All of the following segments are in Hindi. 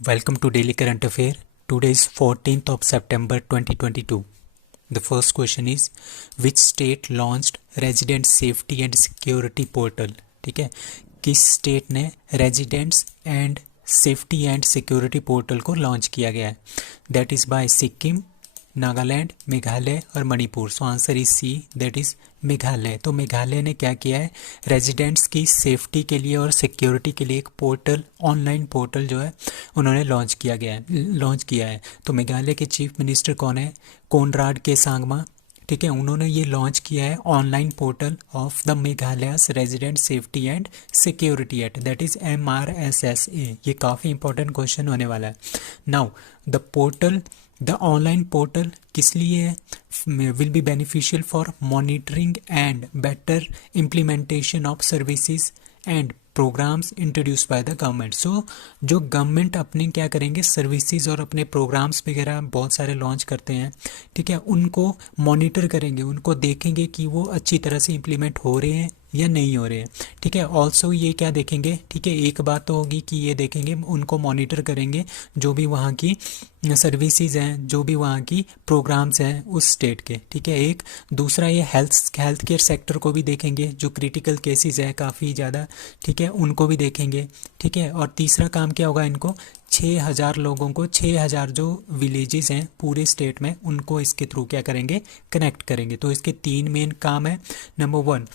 Welcome to Daily Current Affair. Today is 14th of September 2022. The first question is, which state launched Resident Safety and Security Portal? ठीक है, किस स्टेट ने residents and safety and security portal को लॉन्च किया गया है? That is by Sikkim, Nagaland, Meghalaya और Manipur. So answer is C, that is Meghalaya. तो मेघालय ने क्या किया है, रेजिडेंट्स की सेफ्टी के लिए और सिक्योरिटी के लिए एक पोर्टल, ऑनलाइन पोर्टल जो है उन्होंने लॉन्च किया है. तो मेघालय के चीफ मिनिस्टर कौन है? कोनराड के सांगमा. ठीक है, उन्होंने ये लॉन्च किया है online portal of the Meghalaya's resident safety and security act, that is MRSSA. ये काफ़ी इंपॉर्टेंट क्वेश्चन होने वाला है. नाउ द ऑनलाइन पोर्टल किस लिए है? Will be beneficial for monitoring and better implementation of services and programs introduce by the government. So जो गवर्नमेंट अपने क्या करेंगे, सर्विसेज और अपने प्रोग्राम्स वगैरह बहुत सारे लॉन्च करते हैं, ठीक है, उनको मॉनिटर करेंगे, उनको देखेंगे कि वो अच्छी तरह से इम्प्लीमेंट हो रहे हैं या नहीं हो रहे हैं. ठीक है, ऑल्सो ये क्या देखेंगे, ठीक है, एक बात तो होगी कि ये देखेंगे, उनको मॉनिटर करेंगे जो भी वहाँ की सर्विसेज हैं, जो भी वहाँ की प्रोग्राम्स हैं उस स्टेट के. ठीक है, एक दूसरा ये हेल्थ केयर सेक्टर को भी देखेंगे, जो क्रिटिकल केसेस है काफ़ी ज़्यादा, ठीक है, उनको भी देखेंगे. ठीक है, और तीसरा काम क्या होगा, इनको 6,000 लोगों को, 6,000 जो विलेजेस हैं पूरे स्टेट में, उनको इसके थ्रू क्या करेंगे, कनेक्ट करेंगे. तो इसके 3 मेन काम है. नंबर 1,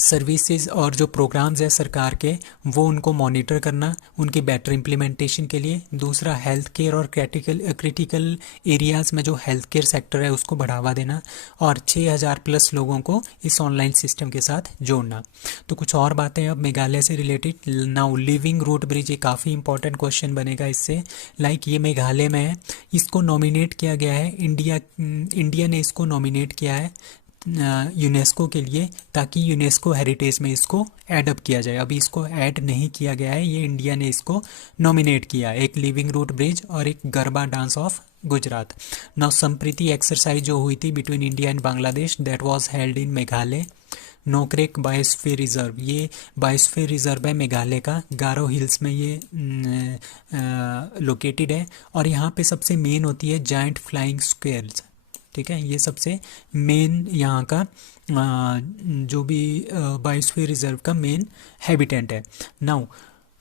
सर्विसेज और जो प्रोग्राम्स है सरकार के, वो उनको मॉनिटर करना उनकी बेटर इम्प्लीमेंटेशन के लिए. दूसरा, हेल्थ केयर और क्रिटिकल एरियाज़ में जो हेल्थ केयर सेक्टर है उसको बढ़ावा देना, और 6,000 प्लस लोगों को इस ऑनलाइन सिस्टम के साथ जोड़ना. तो कुछ और बातें अब मेघालय से related. Now living root bridge, ये काफ़ी इंपॉर्टेंट क्वेश्चन बनेगा इससे. ये मेघालय में है, इसको नॉमिनेट किया गया है, इंडिया ने इसको नॉमिनेट किया है यूनेस्को के लिए, ताकि यूनेस्को हेरिटेज में इसको ऐड किया जाए. अभी इसको ऐड नहीं किया गया है, ये इंडिया ने इसको नॉमिनेट किया. एक लिविंग रूट ब्रिज और एक garba dance of Gujarat. Now Sampriti exercise जो हुई थी between India and Bangladesh, that was held in Meghalaya. Nokrek biosphere reserve, ये बायोस्फीयर रिजर्व है मेघालय का, गारो हिल्स में ये लोकेटेड है. और यहाँ पे सबसे मेन होती है जायंट फ्लाइंग स्क्वेयर्स. ठीक है, ये सबसे मेन यहाँ का जो भी बायोस्फीयर रिजर्व का मेन हैबिटेंट है. Now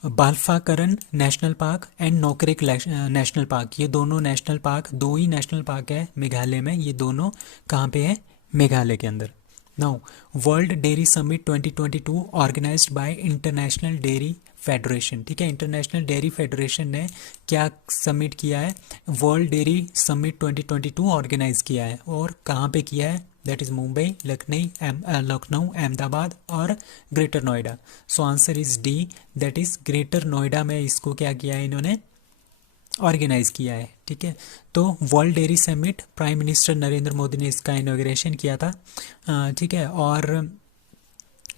Balphakram national park and Nokrek national park, ये दोनों नेशनल पार्क, 2 ही नेशनल पार्क है मेघालय में, ये दोनों कहाँ पे है, मेघालय के अंदर. Now world dairy summit 2022 organized by international dairy federation. ठीक है, इंटरनेशनल डेयरी फेडरेशन ने क्या समिट किया है, वर्ल्ड डेयरी समिट 2022 ऑर्गेनाइज किया है. और कहाँ पे किया है, दैट इज़ मुंबई, लखनऊ, अहमदाबाद और greater Noida. So answer is D, that is greater Noida में इसको क्या किया है, इन्होंने ऑर्गेनाइज किया है. ठीक है, तो world dairy summit, prime minister Narendra Modi ने इसका इनॉग्रेशन किया था. ठीक है, और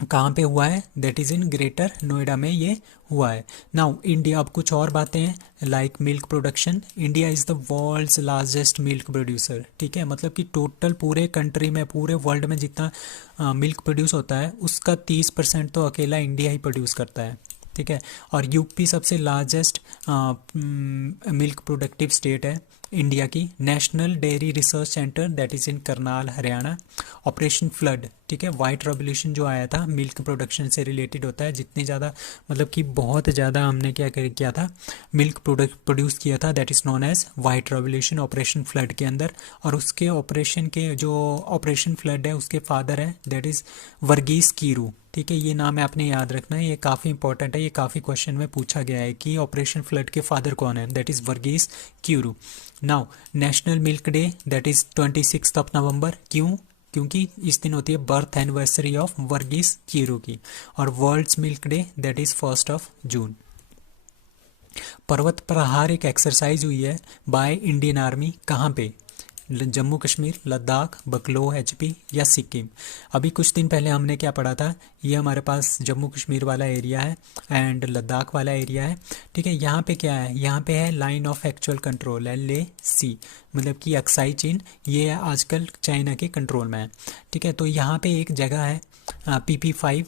कहाँ पे हुआ है, that is in greater Noida में ये हुआ है. नाउ इंडिया, अब कुछ और बातें हैं, like milk production. India is the world's largest milk producer. ठीक है, मतलब कि टोटल पूरे कंट्री में, पूरे वर्ल्ड में जितना मिल्क प्रोड्यूस होता है उसका 30% तो अकेला इंडिया ही प्रोड्यूस करता है. ठीक है, और यूपी सबसे लार्जेस्ट मिल्क प्रोडक्टिव स्टेट है इंडिया की. National dairy research centre, that is in Karnal, Haryana. Operation flood, ठीक है, वाइट रेवोल्यूशन जो आया था मिल्क प्रोडक्शन से रिलेटेड होता है, जितने ज़्यादा मतलब कि बहुत ज़्यादा हमने किया था, मिल्क प्रोड्यूस किया था, that is known as white revolution operation flood के अंदर. और उसके ऑपरेशन के जो ऑपरेशन फ्लड है उसके फादर है, दैट इज़ वर्गीस कीरू. ठीक है, ये नाम है, आपने याद रखना है, ये काफ़ी इंपॉर्टेंट है, ये काफ़ी क्वेश्चन में पूछा गया है कि ऑपरेशन फ्लड के फादर कौन है, that is Verghese Kurien. Now national milk day, that is 26 November. क्यों? क्योंकि इस दिन होती है birth anniversary of Verghese Kurien की. और world's milk day, that is 1 June. Parvat Prahar एक एक्सरसाइज हुई है बाय इंडियन आर्मी, कहाँ पे, जम्मू कश्मीर, लद्दाख, बकलो, HP या सिक्किम. अभी कुछ दिन पहले हमने क्या पढ़ा था, ये हमारे पास जम्मू कश्मीर वाला एरिया है एंड लद्दाख वाला एरिया है. ठीक है, यहाँ पे क्या है, यहाँ पे है line of actual control, LAC, मतलब कि अक्साई चीन, ये आजकल चाइना के कंट्रोल में है. ठीक है, तो यहाँ पे एक जगह है PP5,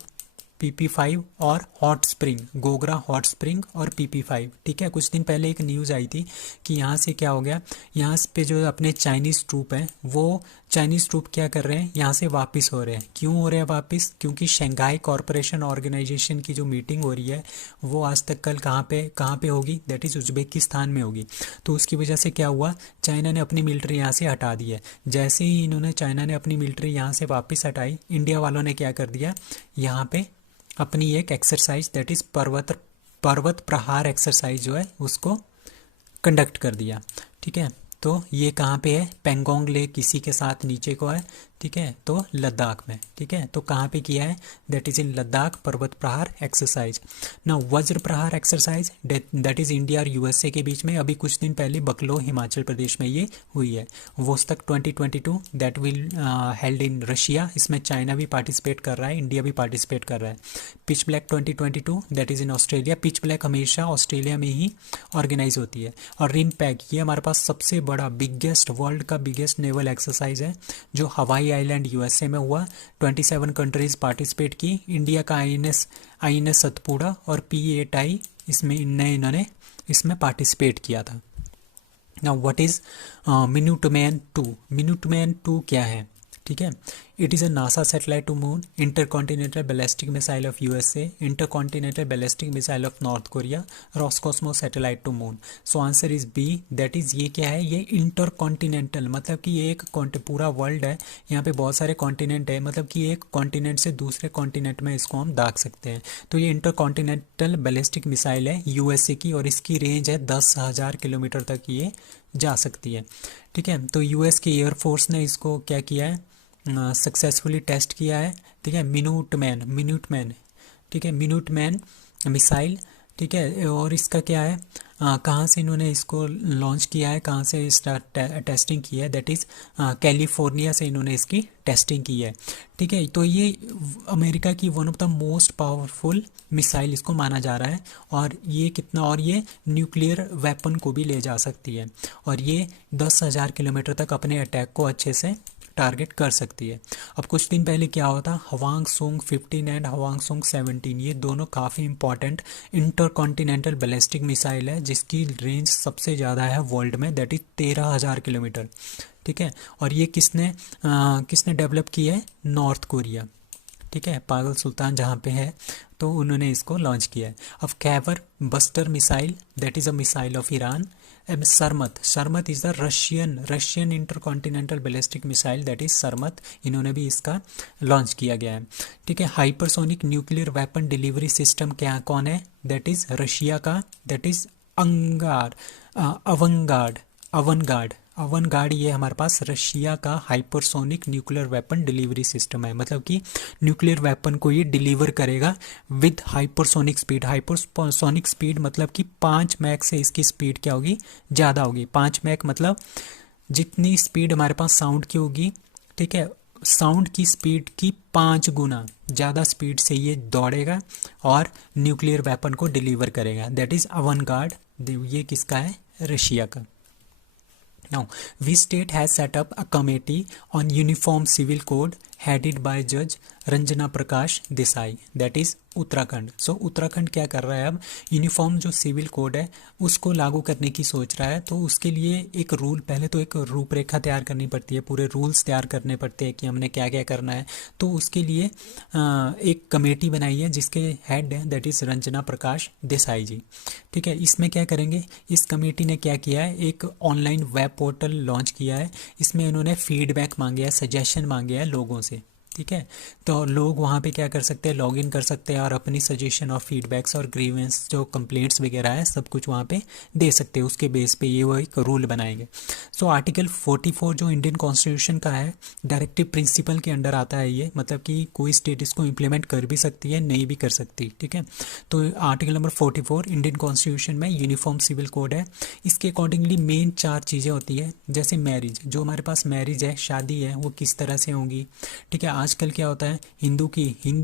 PP5 और hot spring, Gogra hot spring और PP5। ठीक है, कुछ दिन पहले एक न्यूज़ आई थी कि यहाँ से क्या हो गया, यहाँ पे जो अपने चाइनीज़ ट्रूप हैं वो चाइनीज़ ट्रूप क्या कर रहे हैं, यहाँ से वापस हो रहे हैं। क्यों हो रहे हैं वापस? क्योंकि शंघाई कॉरपोरेशन ऑर्गेनाइजेशन की जो मीटिंग हो रही है वो आज तक कल कहाँ पे होगी, दैट इज़ उज्बेकिस्तान में होगी। तो उसकी वजह से क्या हुआ, चाइना ने अपनी मिलिट्री यहाँ से हटा दी है। जैसे ही चाइना ने अपनी मिलिट्री यहाँ से वापस हटाई, इंडिया वालों ने क्या कर दिया, यहाँ पे अपनी एक एक्सरसाइज दैट इज़ पर्वत प्रहार एक्सरसाइज जो है उसको कंडक्ट कर दिया। ठीक है, तो ये कहाँ पे है, पेंगोंग लेक इसी के साथ नीचे को है। ठीक है, तो लद्दाख में। ठीक है, तो कहाँ पे किया है, दैट इज़ इन लद्दाख, पर्वत प्रहार एक्सरसाइज। ना वज्र प्रहार एक्सरसाइज दैट इज़ इंडिया और यूएसए के बीच में अभी कुछ दिन पहले बकलो हिमाचल प्रदेश में ये हुई है। वोस्तक 2022 that will held in Russia, इसमें चाइना भी पार्टिसिपेट कर रहा है, इंडिया भी पार्टिसिपेट कर रहा है। Pitch black 2022 that is in Australia, pitch black हमेशा ऑस्ट्रेलिया में ही ऑर्गेनाइज होती है। और रिनपैक ये हमारे पास सबसे बड़ा बिगेस्ट, वर्ल्ड का बिगेस्ट नेवल एक्सरसाइज है जो हवाई आइलैंड यूएसए में हुआ। 27 कंट्रीज पार्टिसिपेट की। इंडिया का आईएनएस सतपुड़ा और P8I इसमें इन्होंने इसमें पार्टिसिपेट किया था। Now what is Minuteman 2? Minuteman 2 क्या है? ठीक है, it is a NASA satellite to moon, intercontinental ballistic missile of USA, intercontinental ballistic missile of North Korea, Roscosmos satellite to moon. So answer is B, that is ये क्या है, ये इंटरकॉन्टिनेंटल, मतलब कि ये एक पूरा वर्ल्ड है, यहाँ पे बहुत सारे कॉन्टिनेंट है, मतलब कि एक कॉन्टिनेंट से दूसरे कॉन्टिनेंट में इसको हम दाग सकते हैं। तो ये इंटरकॉन्टिनेंटल बैलिस्टिक मिसाइल है यूएसए की और इसकी रेंज है 10,000 किलोमीटर तक ये जा सकती है। ठीक है, तो यूएस की एयरफोर्स ने इसको क्या किया है, सक्सेसफुली टेस्ट किया है। ठीक है, मिनुटमैन ठीक है, मिनुटमैन मिसाइल। ठीक है, और इसका क्या है, कहाँ से इन्होंने इसको लॉन्च किया है, कहाँ से इसका टेस्टिंग की है, दैट इज़ कैलिफोर्निया से इन्होंने इसकी टेस्टिंग की है। ठीक है, तो ये अमेरिका की one of the most powerful missile इसको माना जा रहा है। और ये कितना, और ये न्यूक्लियर वेपन को भी ले जा सकती है और ये 10,000 किलोमीटर तक अपने अटैक को अच्छे से टारगेट कर सकती है। अब कुछ दिन पहले क्या होता, हवांग सोंग 15 एंड हवांग सोंग 17, ये दोनों काफ़ी इंपॉर्टेंट इंटरकॉन्टिनेंटल बैलिस्टिक मिसाइल है जिसकी रेंज सबसे ज़्यादा है वर्ल्ड में, दैट इज 13,000 किलोमीटर। ठीक है, और ये किसने डेवलप की है, नॉर्थ कोरिया। ठीक है, पागल सुल्तान जहाँ पे है तो उन्होंने इसको लॉन्च किया है। अब Kheibar buster missile that is a missile of Iran. Sarmat is the Russian intercontinental ballistic missile that is Sarmat, इन्होंने भी इसका लॉन्च किया गया है। ठीक है, hypersonic nuclear weapon delivery system क्या कौन है, दैट इज़ रशिया का, दैट इज़ अवनगार्ड। ये हमारे पास रशिया का hypersonic nuclear weapon delivery system है, मतलब कि न्यूक्लियर वेपन को ये डिलीवर करेगा with hypersonic speed. Hypersonic speed मतलब कि 5 मैक से इसकी स्पीड क्या होगी, ज़्यादा होगी। 5 मैक मतलब जितनी स्पीड हमारे पास साउंड की होगी, ठीक है, साउंड की स्पीड की 5 गुना ज़्यादा स्पीड से ये दौड़ेगा और न्यूक्लियर वेपन को डिलीवर करेगा, दैट इज़ अवनगार्ड। ये किसका है, रशिया का। Now, which state has set up a committee on uniform civil code headed by Judge Ranjana Prakash Desai, that is Uttarakhand. So Uttarakhand क्या कर रहा है, अब यूनिफॉर्म जो सिविल कोड है उसको लागू करने की सोच रहा है। तो उसके लिए एक पहले तो एक रूपरेखा तैयार करनी पड़ती है, पूरे रूल्स तैयार करने पड़ते हैं कि हमने क्या क्या करना है। तो उसके लिए एक कमेटी बनाई है जिसके हेड है दैट इज़ रंजना प्रकाश देसाई जी। ठीक है, इसमें क्या करेंगे, इस कमेटी ने क्या किया है, एक ऑनलाइन वेब पोर्टल लॉन्च किया है। इसमें इन्होंने फीडबैक मांगे है, सजेशन मांगे हैं लोगों से। ठीक है, तो लोग वहाँ पे क्या कर सकते हैं, लॉगिन कर सकते हैं और अपनी सजेशन और फीडबैक्स और ग्रीवेंस जो कंप्लेंट्स वगैरह है सब कुछ वहाँ पे दे सकते हैं। उसके बेस पे ये वो एक रूल बनाएंगे। सो आर्टिकल 44 जो इंडियन कॉन्स्टिट्यूशन का है, डायरेक्टिव प्रिंसिपल के अंडर आता है ये, मतलब कि कोई स्टेट इसको इम्प्लीमेंट कर भी सकती है, नहीं भी कर सकती। ठीक है, तो आर्टिकल नंबर 44 इंडियन कॉन्स्टिट्यूशन में यूनिफॉर्म सिविल कोड है। इसके अकॉर्डिंगली मेन 4 चीज़ें होती है, जैसे मैरिज, जो हमारे पास मैरिज है, शादी है, वो किस तरह से होंगी। ठीक है, आज आजकल क्या होता है, हिंदू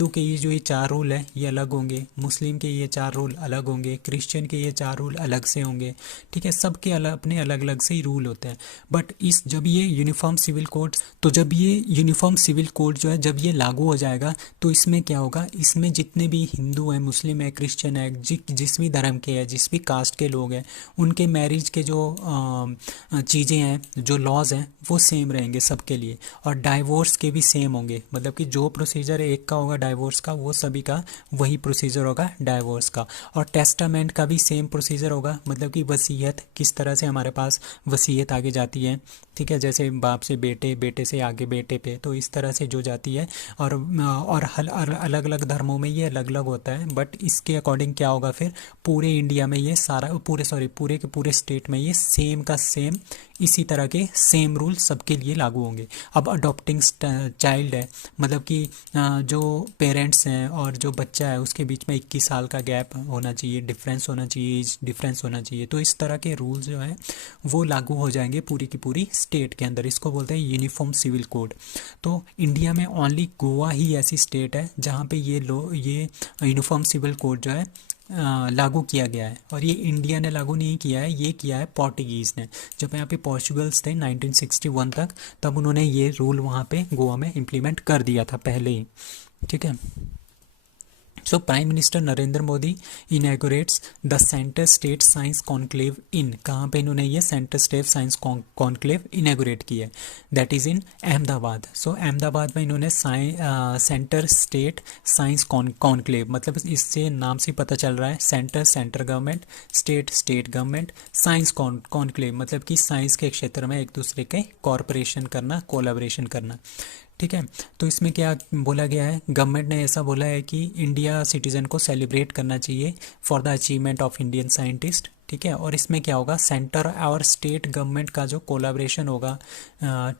के ये जो ये 4 रूल है ये अलग होंगे, मुस्लिम के ये 4 रूल अलग होंगे, क्रिश्चियन के ये 4 रूल अलग से होंगे, ठीक है, सबके अपने अलग अलग से ही रूल होते हैं। बट जब ये यूनिफॉर्म सिविल कोड, तो जब ये यूनिफॉर्म सिविल कोड जो है जब ये लागू हो जाएगा तो इसमें क्या होगा, इसमें जितने भी हिंदू हैं, मुस्लिम है, क्रिश्चियन है, जिस भी धर्म के हैं, जिस भी कास्ट के लोग हैं, उनके मैरिज के जो चीज़ें हैं, जो लॉज हैं, वो सेम रहेंगे सबके लिए। और डाइवोर्स के भी सेम होंगे, मतलब कि जो प्रोसीजर एक का होगा डाइवोर्स का, वो सभी का वही प्रोसीजर होगा डाइवोर्स का। और टेस्टामेंट का भी सेम प्रोसीजर होगा, मतलब कि वसीयत किस तरह से हमारे पास वसीयत आगे जाती है, ठीक है, जैसे बाप से बेटे, बेटे से आगे बेटे पे, तो इस तरह से जो जाती है। और अलग अलग धर्मों में ये अलग अलग होता है, बट इसके अकॉर्डिंग क्या होगा फिर पूरे इंडिया में ये सारा पूरे के पूरे स्टेट में ये सेम का सेम इसी तरह के सेम रूल सबके लिए लागू होंगे। अब अडॉप्टिंग चाइल्ड है, मतलब कि जो पेरेंट्स हैं और जो बच्चा है उसके बीच में 21 साल का गैप होना चाहिए, डिफरेंस होना चाहिए, एज डिफरेंस होना चाहिए। तो इस तरह के रूल्स जो हैं वो लागू हो जाएंगे पूरी की पूरी स्टेट के अंदर। इसको बोलते हैं यूनिफॉर्म सिविल कोड। तो इंडिया में ओनली गोवा ही ऐसी स्टेट है जहाँ पे ये यूनिफॉर्म सिविल कोड जो है लागू किया गया है। और ये इंडिया ने लागू नहीं किया है, ये किया है पोर्टुगीज़ ने। जब यहाँ पे पोर्चुगल्स थे 1961 तक, तब उन्होंने ये रूल वहाँ पे गोवा में इम्प्लीमेंट कर दिया था पहले ही, ठीक है। So prime minister Narendra Modi inaugurates the centre state science conclave in, कहाँ पे इन्होंने ये centre state science conclave inaugurate किया है, that is in Ahmedabad. So Ahmedabad में इन्होंने सेंटर स्टेट साइंस कॉन्क्लेव, मतलब इससे नाम से पता चल रहा है, centre government, state government, science conclave मतलब कि साइंस के क्षेत्र में एक दूसरे के कॉरपोरेशन करना, कोलैबोरेशन करना, ठीक है। तो इसमें क्या बोला गया है, गवर्नमेंट ने ऐसा बोला है कि इंडिया सिटीज़न को सेलिब्रेट करना चाहिए for the achievement of Indian scientist, ठीक है। और इसमें क्या होगा, सेंटर और स्टेट गवर्नमेंट का जो कोलैबोरेशन होगा,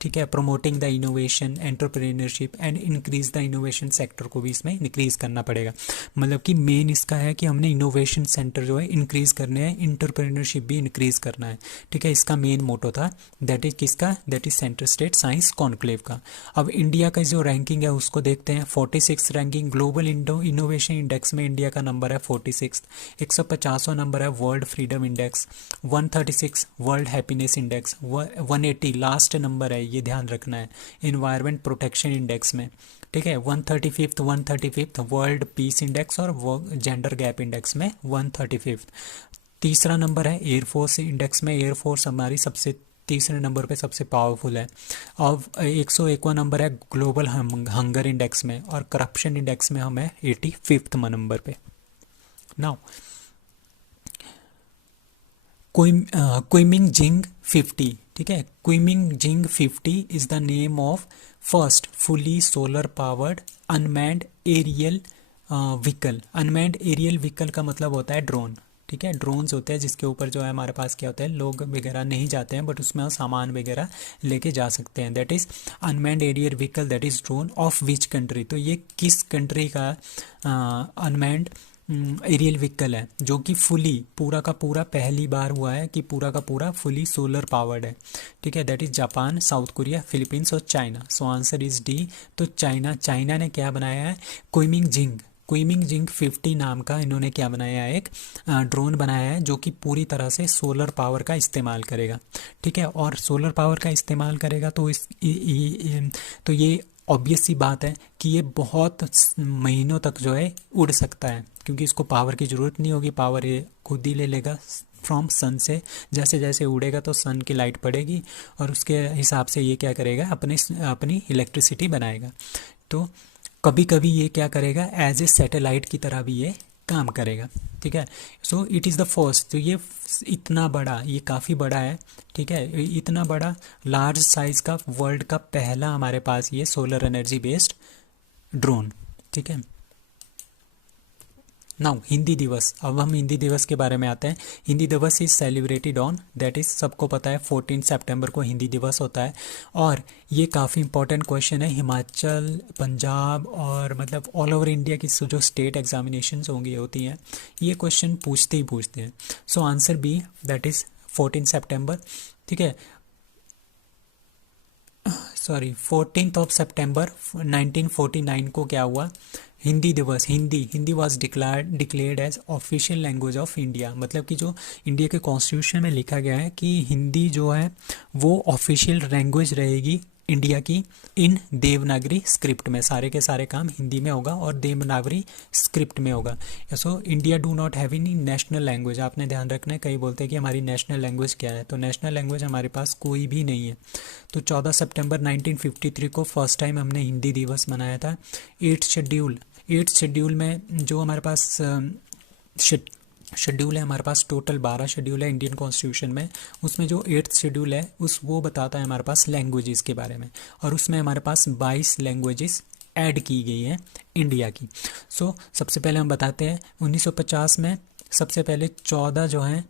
ठीक है, promoting the innovation, entrepreneurship and increase the innovation sector को भी इसमें इंक्रीज करना पड़ेगा। मतलब कि मेन इसका है कि हमने इनोवेशन सेंटर जो है इंक्रीज करने हैं, एंटरप्रेन्योरशिप भी इंक्रीज करना है, ठीक है। इसका मेन मोटो था, दैट इज किसका, that is centre state science conclave का। अब इंडिया का जो रैंकिंग है उसको देखते हैं, 46 रैंकिंग ग्लोबल इनोवेशन इंडेक्स में इंडिया का नंबर है 46, 150वां नंबर है world freedom index, 136 world happiness index, 180 last number है, ये ध्यान रखना है, एनवायरनमेंट प्रोटेक्शन इंडेक्स में, ठीक है। 135 वर्ल्ड पीस इंडेक्स और जेंडर गैप इंडेक्स में 135। तीसरा नंबर है एयरफोर्स इंडेक्स में, एयरफोर्स हमारी सबसे तीसरे नंबर पे सबसे पावरफुल है। और 101वां नंबर है ग्लोबल हंगर इंडेक्स में, और करप्शन इंडेक्स में हमें 85वां नंबर पे। नाउ क्विमिंग जिंग 50, ठीक है, Qiming Xing 50 is the name of first fully solar powered unmanned aerial vehicle. Unmanned aerial vehicle का मतलब होता है ड्रोन, ठीक है। ड्रोन्स होते हैं जिसके ऊपर जो है हमारे पास क्या होता है, लोग वगैरह नहीं जाते हैं, बट उसमें हम सामान वगैरह लेके जा सकते हैं, that is unmanned aerial vehicle, that is drone of which country. तो ये किस कंट्री का अनमैन्ड एरियल व्हीकल है जो कि फुली पूरा का पूरा पहली बार हुआ है कि पूरा का पूरा फुली सोलर पावर्ड है, ठीक है, that is Japan, South Korea, Philippines और China. So answer is D. तो चाइना ने क्या बनाया है, क्विमिंग जिंग 50 नाम का इन्होंने क्या बनाया है, एक ड्रोन बनाया है जो कि पूरी तरह से सोलर पावर का इस्तेमाल करेगा, ठीक है। और सोलर पावर का इस्तेमाल करेगा तो तो ये ऑब्वियस सी बात है कि ये बहुत महीनों तक जो है उड़ सकता है, क्योंकि इसको पावर की ज़रूरत नहीं होगी, पावर ये खुद ही ले लेगा फ्रॉम सन से। जैसे जैसे उड़ेगा तो सन की लाइट पड़ेगी और उसके हिसाब से ये क्या करेगा, अपनी इलेक्ट्रिसिटी बनाएगा। तो कभी कभी ये क्या करेगा, एज ए सैटेलाइट की तरह भी ये काम करेगा, ठीक है। So it is the first. तो ये इतना बड़ा, ये काफ़ी बड़ा है, ठीक है, इतना बड़ा लार्ज साइज का वर्ल्ड का पहला हमारे पास ये सोलर एनर्जी बेस्ड ड्रोन, ठीक है। नाउ हिंदी दिवस, अब हम हिंदी दिवस के बारे में आते हैं। हिंदी दिवस is celebrated on, that is सबको पता है 14 सितंबर को हिंदी दिवस होता है। और ये काफ़ी इंपॉर्टेंट क्वेश्चन है, हिमाचल, पंजाब और मतलब ऑल ओवर इंडिया की जो स्टेट एग्जामिनेशंस होंगी होती हैं, ये क्वेश्चन पूछते ही पूछते हैं। So answer B, that is 14 September, ठीक है। सॉरी 14th ऑफ सितंबर 1949 को क्या हुआ, Hindi Diwas, Hindi was declared as official language of India. मतलब कि जो इंडिया के कॉन्स्टिट्यूशन में लिखा गया है कि हिंदी जो है वो ऑफिशियल लैंग्वेज रहेगी इंडिया की, इन देवनागरी स्क्रिप्ट में, सारे के सारे काम हिंदी में होगा और देवनागरी स्क्रिप्ट में होगा। So India do not have any national language, आपने ध्यान रखना है, कई बोलते हैं कि हमारी नेशनल लैंग्वेज क्या है, तो नेशनल लैंग्वेज हमारे पास कोई भी नहीं है। तो 14 सितंबर 1953 को फर्स्ट टाइम हमने हिंदी दिवस मनाया था। एट्थ शेड्यूल में जो हमारे पास शेड्यूल है, हमारे पास टोटल 12 शेड्यूल है इंडियन कॉन्स्टिट्यूशन में, उसमें जो 8th शेड्यूल है वो बताता है हमारे पास लैंग्वेजेस के बारे में, और उसमें हमारे पास 22 लैंग्वेजेस ऐड की गई है इंडिया की। सो सबसे पहले हम बताते हैं 1950 में सबसे पहले 14 जो हैं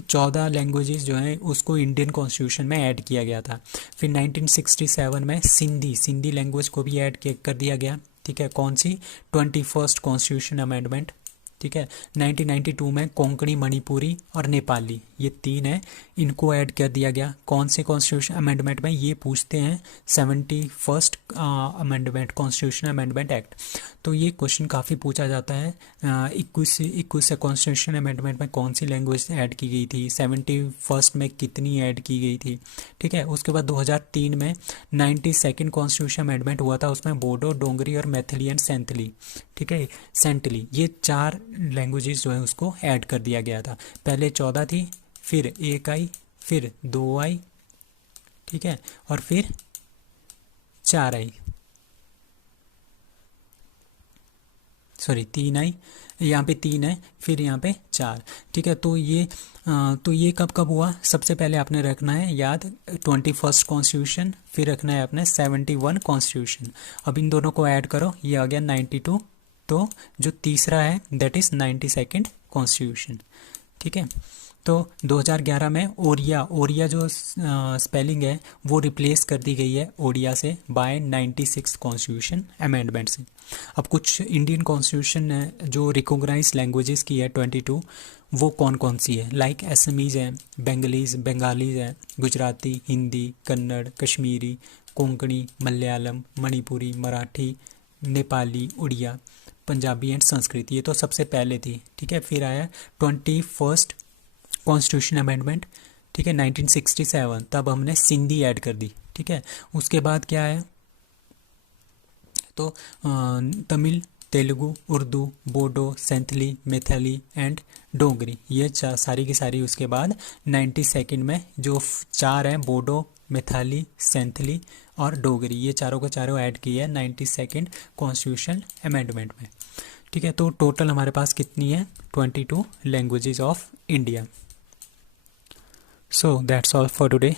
14 लैंग्वेजेस जो हैं उसको इंडियन कॉन्स्टिट्यूशन में ऐड किया गया था। फिर 1967 में सिंधी लैंग्वेज को भी ऐड कर दिया गया, ठीक है, कौन सी, 21st कॉन्स्टिट्यूशन अमेंडमेंट, ठीक है। 1992 में कोंकणी, मणिपुरी और नेपाली, ये 3 है, इनको ऐड कर दिया गया। कौन से कॉन्स्टिट्यूशन अमेंडमेंट में, ये पूछते हैं 71st amendment, constitution amendment act. तो ये क्वेश्चन काफ़ी पूछा जाता है। 21 कॉन्स्टिट्यूशन अमेंडमेंट में कौन सी लैंग्वेज ऐड की गई थी, 71st में कितनी ऐड की गई थी, ठीक है। उसके बाद 2003 में 92nd कॉन्स्टिट्यूशन अमेंडमेंट हुआ था, उसमें बोडो, डोंगरी और मैथिली एंड सेंथली, ठीक है, सेंटली, ये 4 लैंग्वेजेस जो है उसको ऐड कर दिया गया था। पहले 14 थी, फिर 1 आई, फिर 2 आई, ठीक है, और फिर 4 आई, सॉरी 3 आई, यहाँ पे 3 है, फिर यहाँ पे 4, ठीक है। तो ये कब कब हुआ, सबसे पहले आपने रखना है याद 21st कॉन्स्टिट्यूशन, फिर रखना है आपने 71 कॉन्स्टिट्यूशन। अब इन दोनों को ऐड करो, ये आ गया 92, तो जो तीसरा है दैट इज़ 92nd कॉन्स्टिट्यूशन, ठीक है। तो 2011 में ओरिया जो स्पेलिंग है वो रिप्लेस कर दी गई है ओडिया से बाय 96 कॉन्स्टिट्यूशन अमेंडमेंट से। अब कुछ इंडियन कॉन्स्टिट्यूशन जो रिकॉग्नाइज लैंग्वेजेस की है 22, वो कौन कौन सी है, लाइक असमीज़ है, बंगालीज़ है, गुजराती, हिंदी, कन्नड़, कश्मीरी, कोंकणी, मलयालम, मणिपुरी, मराठी, नेपाली, उड़िया, पंजाबी एंड संस्कृत, ये तो सबसे पहले थी, ठीक है। फिर आया 21st कॉन्स्टिट्यूशन अमेंडमेंट, ठीक है, 1967, तब हमने सिंधी ऐड कर दी, ठीक है। उसके बाद क्या है, तो तमिल, तेलुगु, उर्दू, बोडो, सेंथली, मैथिली एंड डोगरी, ये सारी की सारी। उसके बाद 92nd में जो 4 हैं, बोडो, मैथिली, सेंथली और डोगरी, ये चारों के चारों ऐड की है 92nd कॉन्स्टिट्यूशन अमेंडमेंट में, ठीक है। तो टोटल हमारे पास कितनी है, 22 languages of India. So that's all for today.